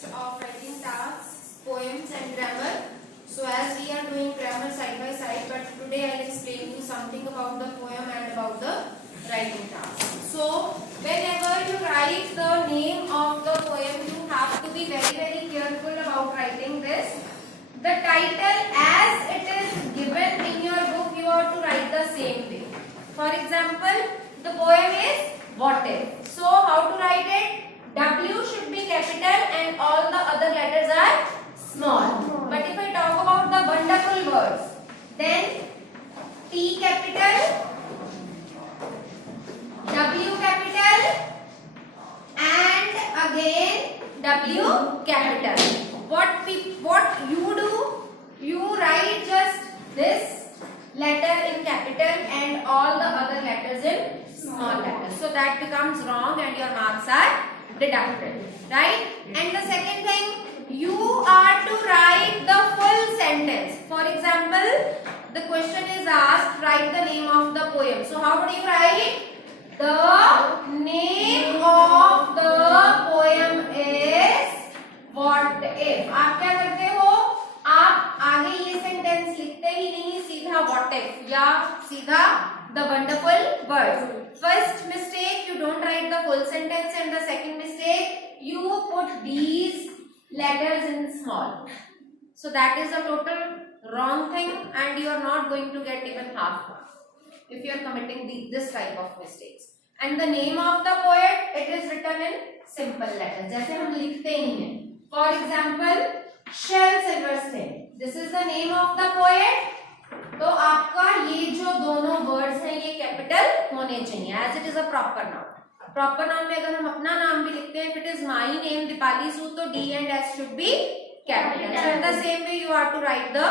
context of writing tasks, poems and grammar. So as we are doing grammar side by side, but today I will explain you something about the poem and about the writing task. So whenever you write the name of the poem, you have to be very careful about writing this. The title as it is given in your book, you have to write the same way. For example, the poem is What If. So how to write it? W should be capital and all the other letters are small. But if I talk about the wonderful words, then T capital, W capital and again W capital. What you do, you write just this letter in capital and all the other letters in small letters. So that becomes wrong and your marks are deducted, right? And the second thing, you are to write the full sentence. For example, the question is asked, write the name of the poem. So how would you write? The name of the poem is What If. आप क्या करते हो? आप आगे ये sentence लिखते ही नहीं, सीधा What If या सीधा The Wonderful Words. First mistake, you don't write the full sentence, and the second mistake, you put these letters in small. So that is a total wrong thing, and you are not going to get even half mark if you are committing this type of mistakes. And the name of the poet, it is written in simple letters, जैसे हम लिखते ही हैं. For example, Shel Silverstein. This is the name of the poet. तो आपका ये जो दोनों words हैं ये कैपिटल होने चाहिए as it is a proper noun. Proper noun में अगर हम अपना नाम भी लिखते हैं, if it is my name Dipali Sood, तो D and S should be capital. So in the same way you have to write the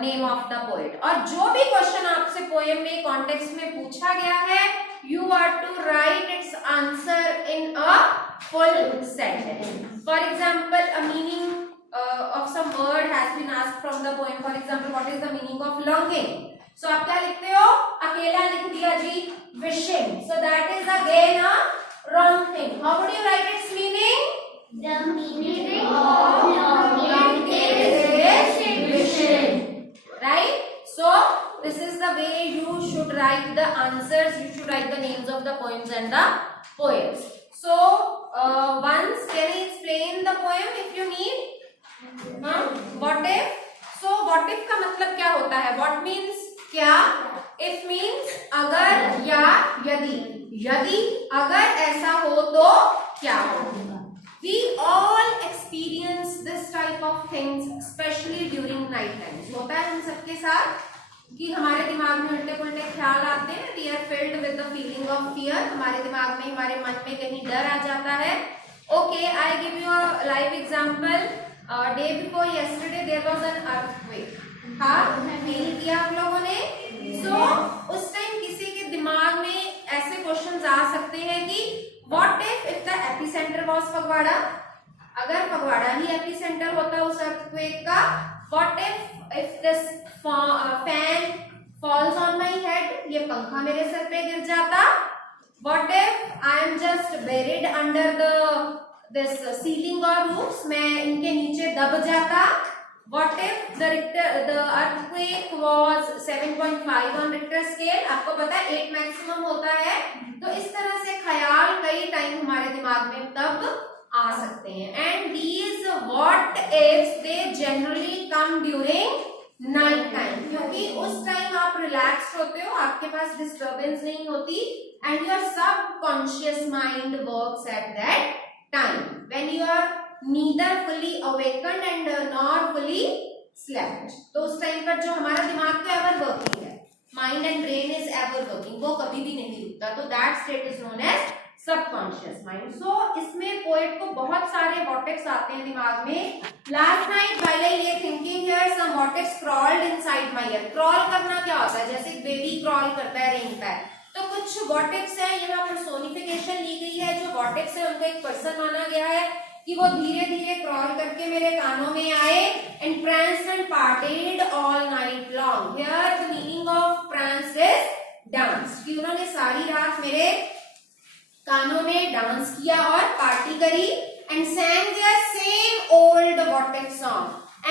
name of the poet. और जो भी क्वेश्चन आपसे पोएम में कॉन्टेक्स्ट में पूछा गया है, you are to write its answer in a full sentence. For example, a meaning of some word has been asked from the poem. For example, what is the meaning of longing? So आप क्या लिखते हो? अकेला लिख दिया जी, wishing. So that is again a wrong thing. How would you write its meaning? The meaning of longing is wishing. Right? So this is the way you should write the answers. You should write the names of the poems and the poets. So once can I explain the poem if you need? What if? So what if का मतलब क्या होता है? What means क्या? If means अगर या यदि. यदि अगर ऐसा हो तो क्या होगा? We all experience this type of things, especially during night times. होता है हम सबके साथ कि हमारे दिमाग में उल्टे पुल्टे ख्याल आते हैं. We are filled with the feeling of fear. हमारे दिमाग में, हमारे मन में कहीं डर आ जाता है. Okay, I give you a live example. Day before yesterday there was an earthquake. हाँ, फील किया आप लोगों ने? So उस टाइम किसी के दिमाग में ऐसे क्वेश्चंस आ सकते हैं कि what if the epicenter was Phagwara? अगर फगवाड़ा ही एपिसेंटर होता उस earthquake का, what if this fan falls on my head? ये पंखा मेरे सर पे गिर जाता. What if I am just buried under this ceiling or roofs? मैं इनके नीचे दब जाता. What if the earthquake was 7.5 on Richter scale? आपको पता है 8 मैक्सिमम होता है. तो इस तरह से ख्याल कई टाइम हमारे दिमाग में तब आ सकते हैं. And these what ifs they generally come during night time, क्योंकि उस टाइम आप रिलैक्स्ड होते हो, आपके पास डिस्टर्बेंस नहीं होती, and your subconscious mind works at that time when you are neither fully awakened and nor fully slept. तो उस टाइम पर जो हमारा दिमाग का एवर वर्किंग है, mind and brain is ever working, वो कभी भी नहीं रुकता. तो that state is known as subconscious mind. So इसमें पोएट को बहुत सारे what ifs आते हैं दिमाग में. Last night while I lay thinking here some what ifs crawled inside my ear. Crawl करना क्या होता है? जैसे बेबी क्रॉल करता है, रेंगता है. तो कुछ what ifs है, यहाँ पर्सोनिफिकेशन ली गई है. जो what ifs है उनको एक पर्सन माना गया है कि वो धीरे धीरे क्रॉल करके मेरे कानों में आए. And pranced and parted all night long. Here the meaning of pranced is dance. कि उन्होंने सारी रात मेरे कानों में डांस किया और पार्टी करी. And sang their same what if song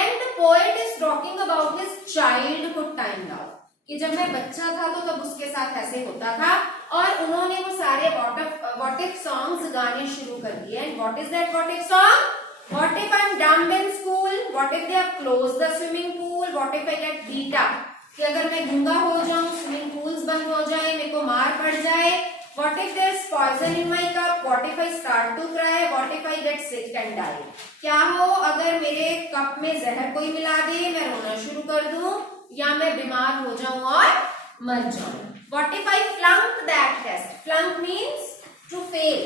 and the poet is talking about his childhood time now, कि जब मैं बच्चा था तो तब उसके साथ ऐसे होता था, और उन्होंने वो सारे what if songs गाने शुरू कर दिए. And what is that what if song? What if I'm dumb in school? What if they have closed the swimming pool? What if I get beat up? कि अगर मैं गूंगा हो जाऊं, स्विमिंग पूल्स बंद हो जाए, मेरे को मार पड़ जाए. What if there's poison in my cup? What if I start to cry? What if I get sick and die? क्या हो अगर मेरे कप में जहर कोई मिला दे, मैं रोना शुरू कर दूं, या मैं बीमार हो जाऊं और मर जाऊं. What if I flunk that test? Flunk means to fail.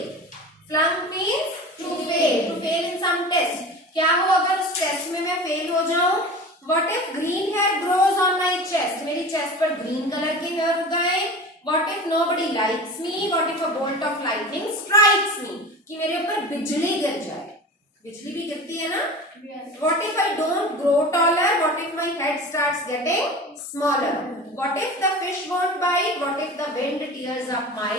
Flunk means to fail in some test. क्या हो अगर उस टेस्ट में मैं फेल हो जाऊं. What if green hair grows on my chest? मेरी चेस्ट पर ग्रीन कलर के हेयर उगाए. What if nobody likes me? What if a bolt of lightning strikes me? कि मेरे ऊपर बिजली गिर जाए. बिजली भी गिरती है ना. What if I don't grow taller? What if my head starts getting smaller? What if the fish won't bite? What if the wind tears up my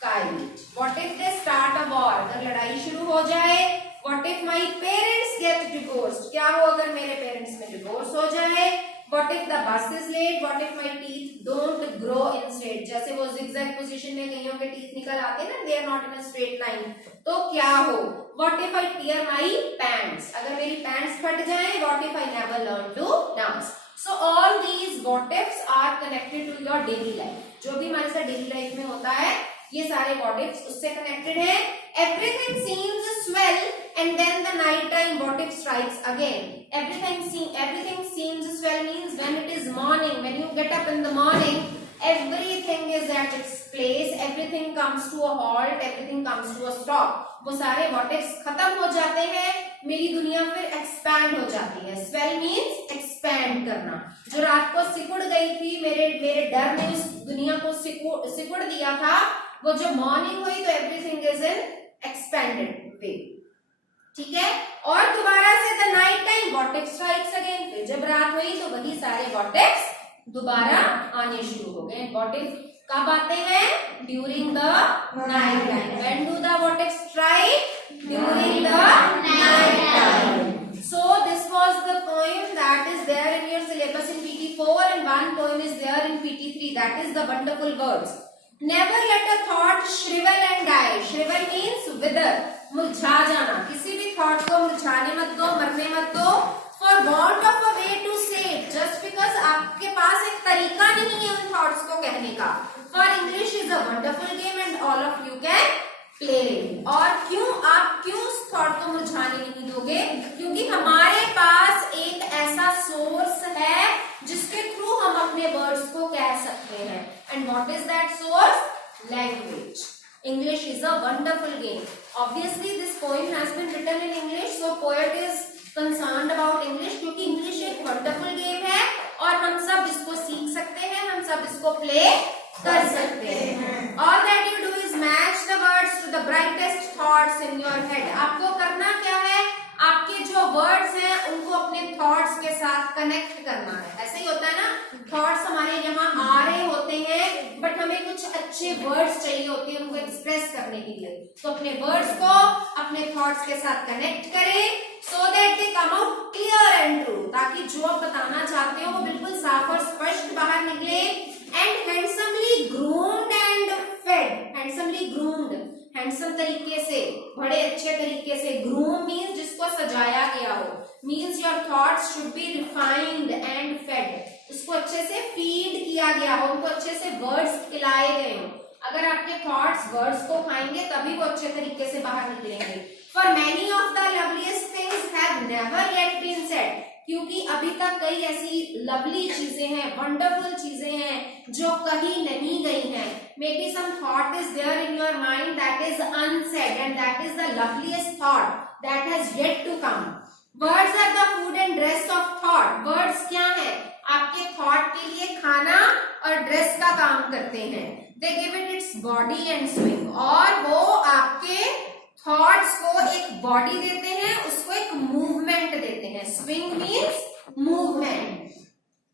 kite? What if they start a war? अगर लड़ाई शुरू हो जाए. What if my parents get divorced? क्या हो अगर मेरे parents में डिवोर्स हो जाए. What if the bus is late? What if my teeth don't grow in straight? जैसे वो zigzag position में कईयों के teeth निकल आते हैं ना, they are not in a straight line. तो क्या हो. What if I tear my pants? अगर मेरी pants फट जाए. What if I never learn to dance? So all these what ifs are connected to your daily life. जो भी हमारे साथ daily life में होता है, ये सारे what ifs उससे connected है. Everything seems swell and then the night time what if strikes again. Everything seems swell means when it is morning, when you get up in the morning, everything is at its place, everything comes to a halt, everything comes to a stop. वो सारे what ifs खत्म हो जाते हैं, मेरी दुनिया फिर expand हो जाती है. Swell means expand करना. जो रात को सिकुड़ गई थी, मेरे डर ने उस दुनिया को सिकुड़ दिया था, वो जो मॉर्निंग हुई तो एवरीथिंग इज इन एक्सपेंडेड वे. ठीक है. और दोबारा से the night time what if strikes again. फिर जब रात हुई तो वही सारे व्हाट इफ्स दोबारा आने शुरू हो गए. व्हाट इफ कब आते हैं? During the night time. When do the what if strike? During the night time. So this was the poem that is there in your syllabus in PT4 and one poem is there in PT3. That is the wonderful words. Never let a thought shrivel and die. Shrivel means wither, मुरझा जाना. किसी भी thought को मुरझाने मत दो, मरने मत दो. For want of a way to say it, just because आपके पास एक तरीका नहीं है उन thoughts को कहने का. For English is a wonderful game and all of you can play. और आप क्यों उस thought को मुरझाने नहीं दोगे? क्योंकि हमारे पास एक ऐसा सोर्स है जिसके थ्रू हम अपने वर्ड्स को कह सकते हैं. And what is that source? Language. English is a wonderful game. Obviously, this poem has been written in English, so poet is concerned about English क्योंकि English एक wonderful game है और हम सब इसको सीख सकते हैं, हम सब इसको play कर सकते हैं. All that you do is match the words to the brightest thoughts in your head. आपको करना क्या है? आपके जो वर्ड्स हैं उनको अपने थॉट्स के साथ कनेक्ट करना है. ऐसे ही होता है ना, थॉट्स हमारे यहाँ आ रहे होते हैं बट हमें कुछ अच्छे वर्ड्स चाहिए होते हैं उनको एक्सप्रेस करने के लिए. तो अपने वर्ड्स को अपने थॉट्स के साथ कनेक्ट करें so that they come out clear and true, ताकि जो आप बताना चाहते हो वो बिल्कुल साफ और स्पष्ट बाहर निकले. And handsomely groomed and fed. Handsomely groomed, handsome तरीके से, बड़े अच्छे तरीके से. ग्रूम मीन्स जिसको सजाया गया हो, means your thoughts should be refined and fed. उसको अच्छे से फीड किया गया हो, उनको अच्छे से वर्ड्स खिलाए गए हो. अगर आपके थॉट्स वर्ड्स को खाएंगे तभी वो अच्छे तरीके से बाहर निकलेंगे. For many of the loveliest things have never yet been said. क्योंकि अभी तक कई ऐसी लवली चीजें हैं, वंडरफुल चीजें हैं जो कहीं नहीं गई हैं. Maybe some thought is there in your mind that is unsaid and that is the loveliest thought that has yet to come. Words are the food and dress of thought. Words क्या है? आपके thought के लिए खाना और dress का काम करते हैं. They give it its body and swing. और वो आपके थॉट्स को एक बॉडी देते हैं, उसको एक मूवमेंट देते हैं. Swing means movement.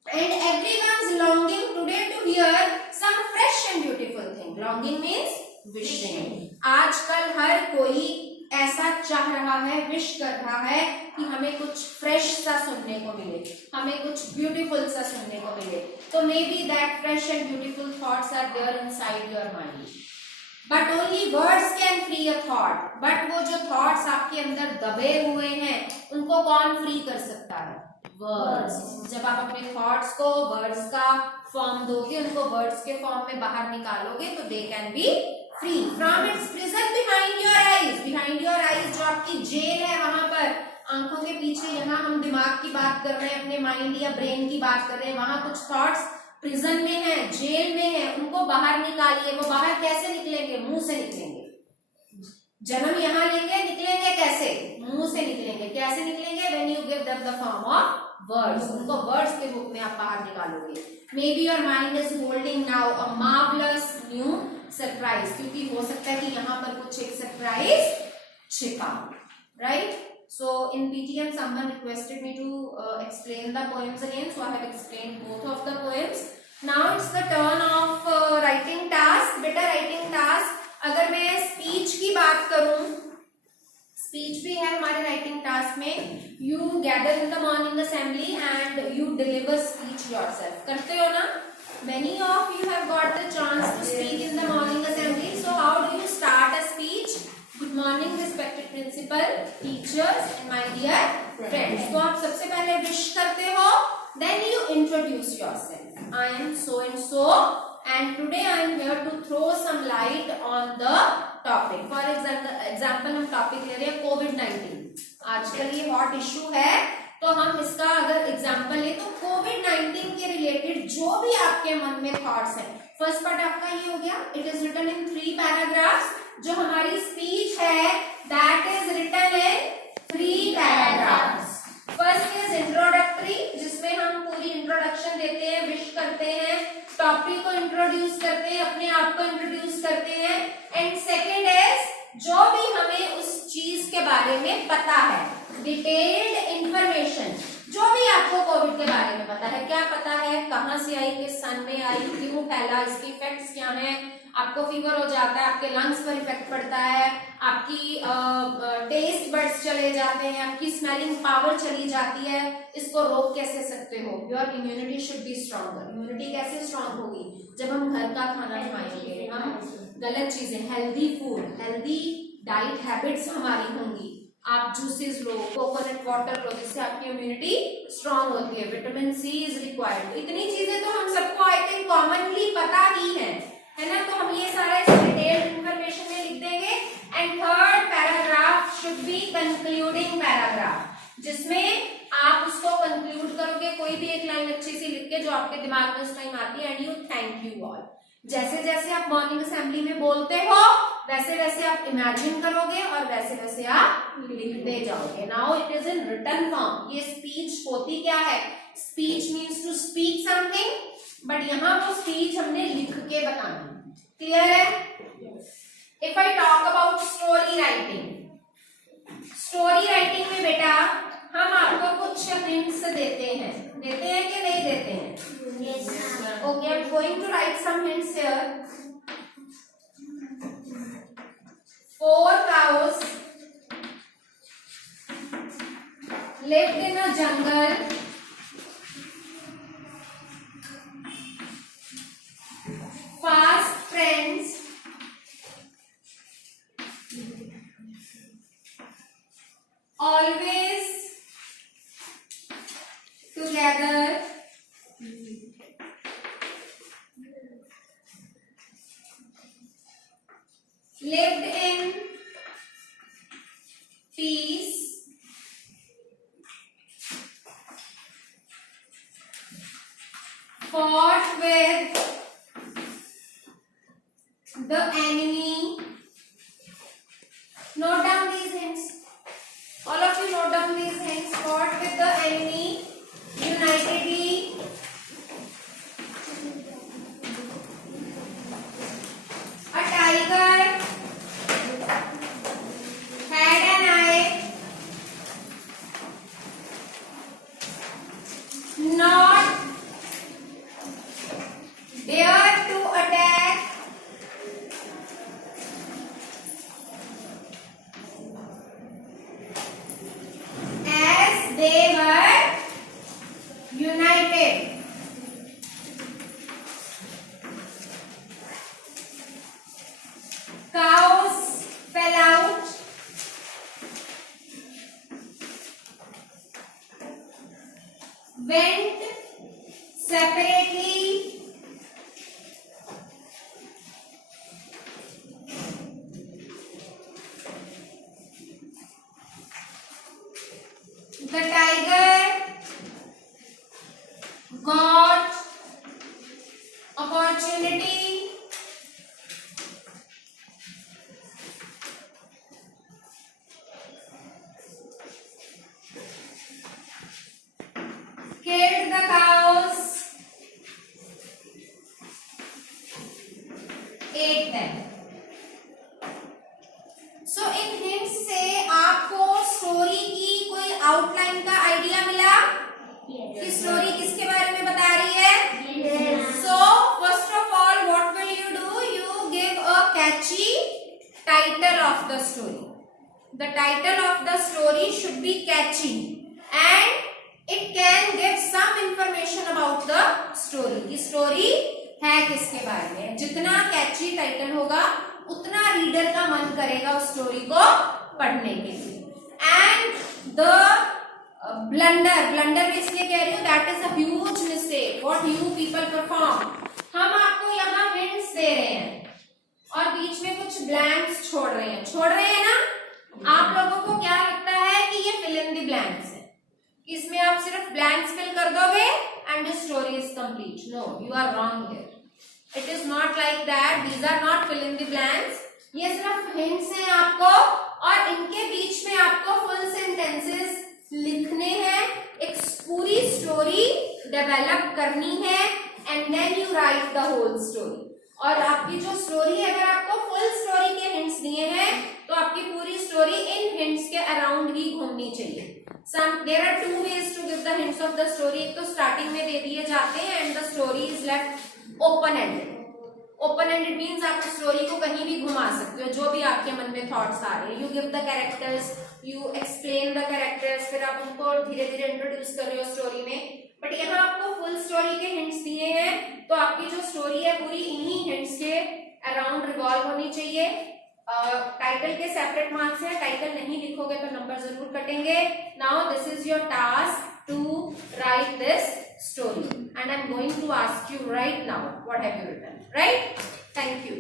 And everyone's longing today to hear some fresh and beautiful thing. Longing means wishing. आजकल हर कोई ऐसा चाह रहा है, विश कर रहा है कि हमें कुछ फ्रेश सा सुनने को मिले, हमें कुछ ब्यूटीफुल सा सुनने को मिले. तो maybe that fresh and beautiful thoughts are there inside your mind. But only words can free a thought. But वो जो थॉट्स आपके अंदर दबे हुए हैं उनको कौन फ्री कर सकता है? वर्ड्स. जब आप अपने थॉट्स को वर्ड्स का फॉर्म दोगे, उनको वर्ड्स के फॉर्म में बाहर निकालोगे तो they can be free from its prison behind your eyes. Behind your eyes जो आपकी जेल है, वहां पर आंखों के पीछे, यहाँ हम दिमाग की बात कर रहे हैं, अपने माइंड या ब्रेन की बात कर रहे हैं, वहां कुछ थॉट्स प्रिजन में है, जेल में है, उनको बाहर निकालिए. वो बाहर कैसे निकलेंगे? मुंह से निकलेंगे. जन्म यहाँ लेंगे, निकलेंगे कैसे? मुंह से निकलेंगे. कैसे निकलेंगे? When you give them the form of words. उनको वर्ड्स के रूप में आप बाहर निकालोगे. May be your mind is holding now a marvellous new surprise, क्योंकि हो सकता है कि यहाँ पर कुछ एक सरप्राइज छिपा. Right? So in PTM someone requested me to explain the poems again, so I have explained both of the poems. Now it's the turn of writing task. बेटा writing task, अगर मैं speech की बात करूं, speech भी है हमारे writing task में. You gather in the morning assembly and you deliver speech yourself. करते हो ना? Many of you have got the chance to speak in the morning assembly. So how do you start a speech? Good morning respected principal, teachers and my dear friends. तो आप सबसे पहले wish करते हो, then you introduce yourself. I am so and so and today I am here to throw some light on the topic. For example हम topic ले रहे हैं COVID-19. आजकल ये hot issue है, तो हम इसका अगर एग्जाम्पल ले तो कोविड-19 के रिलेटेड जो भी आपके मन में थॉट्स हैं. फर्स्ट पार्ट आपका ये हो गया. It is written in 3 paragraphs. जो हमारी स्पीच है that is written in 3 paragraphs. First is introductory, जिसमें हम पूरी इंट्रोडक्शन देते हैं, विश करते हैं, टॉपिक को इंट्रोड्यूस करते हैं, अपने आप को इंट्रोड्यूस करते हैं. एंड सेकेंड इज जो भी हमें उस चीज के बारे में पता है, डिटेल्ड इंफॉर्मेशन, जो भी आपको कोविड के बारे में पता है. क्या पता है? कहाँ से आई, किस सन में आई, क्यों फैला, इसके इफेक्ट्स क्या हैं, आपको फीवर हो जाता है, आपके लंग्स पर इफेक्ट पड़ता है, आपकी टेस्ट बड्स चले जाते हैं, आपकी स्मेलिंग पावर चली जाती है, इसको रोक कैसे सकते हो? Your immunity should be stronger. Immunity कैसे स्ट्रॉन्ग होगी? जब हम घर का खाना खाएंगे, हम गलत चीजें, healthy food, healthy diet habits हमारी होंगी. आप जूसेस लो, कोकोनट वाटर लो, जिससे आपकी इम्यूनिटी स्ट्रॉन्ग होती है. Vitamin C is required. इतनी चीजें तो हम सबको आई थिंक कॉमनली पता ही है ना? तो हम ये सारा डिटेल्ड इंफॉर्मेशन में लिख देंगे. And third paragraph should be concluding paragraph, जिसमें आप उसको कंक्लूड करोगे कोई भी एक लाइन अच्छी सी लिख के जो आपके दिमाग में उस टाइम आती है. And you thank you all. जैसे जैसे आप मॉर्निंग असेंबली में बोलते हो वैसे वैसे आप इमेजिन करोगे और वैसे वैसे आप लिखते जाओगे. Now it is in written form. ये स्पीच होती क्या है? Speech means to speak something, but यहाँ वो स्पीच हमने लिख के बतानी. क्लियर है? If I talk about story writing, story writing में बेटा हम आपको कुछ हिंट्स देते हैं कि नहीं देते हैं? Okay, I am going to write some hints here. 4 cows lived in a jungle. Fast friends always together. Lived in peace. Fought with the enemy. Note down these hints. All of you note down these hints. Fought with the enemy unitedly. A tiger had an eye. Not went separately the tiger got opportunity killed the cows, ate them. So in hints से आपको story की कोई outline का idea मिला कि story किसके बारे में बता रही है? So first of all, what will you do? You give a catchy title of the story. The title of the story should be catchy and it can give some information about the story. कि story है किसके बारे में. जितना कैची title होगा उतना reader का मन करेगा उस स्टोरी को पढ़ने के लिए. एंड द ब्लंडर मैं इसलिए कह रही हूँ, that is a huge mistake what you people perform. हम आपको यहाँ हिंट्स दे रहे हैं और बीच में कुछ ब्लैंक्स छोड़ रहे हैं ना. आप लोगों को क्या लगता है कि ये फिल इन द ब्लैंक्स है, इसमें आप सिर्फ ब्लैंक्स फिल कर दोगे and the story is complete. No, you are wrong here. It is not like that. These are not fill in the blanks. ये सिर्फ हिंट्स हैं आपको और इनके बीच में आपको फुल सेंटेंसेस लिखने हैं, एक पूरी स्टोरी डेवलप करनी है and then you write the whole story. और आपकी जो स्टोरी है, अगर आपको फुल स्टोरी के हिंट्स दिए हैं तो आपकी पूरी स्टोरी इन हिंट्स के अराउंड ही घूमनी चाहिए. There are two ways to give the hints of the story. एक तो स्टार्टिंग में दे दिए जाते हैं and the story is left open ended. Open ended means आप स्टोरी को कहीं भी घुमा सकते हो, जो भी आपके मन में थॉट्स आ रहे हैं. You give the characters, you explain the characters, फिर आप उनको धीरे धीरे इंट्रोड्यूस कर रहे हो स्टोरी में. बट यहाँ आपको फुल स्टोरी के हिंट्स दिए हैं तो आपकी जो स्टोरी है पूरी इन्हीं हिंट्स के अराउंड रिवॉल्व होनी चाहिए. टाइटल के सेपरेट मार्क्स हैं, टाइटल नहीं लिखोगे तो नंबर जरूर कटेंगे. Now this is your task to write this story and I am going to ask you right now what have you written. Right? Thank you.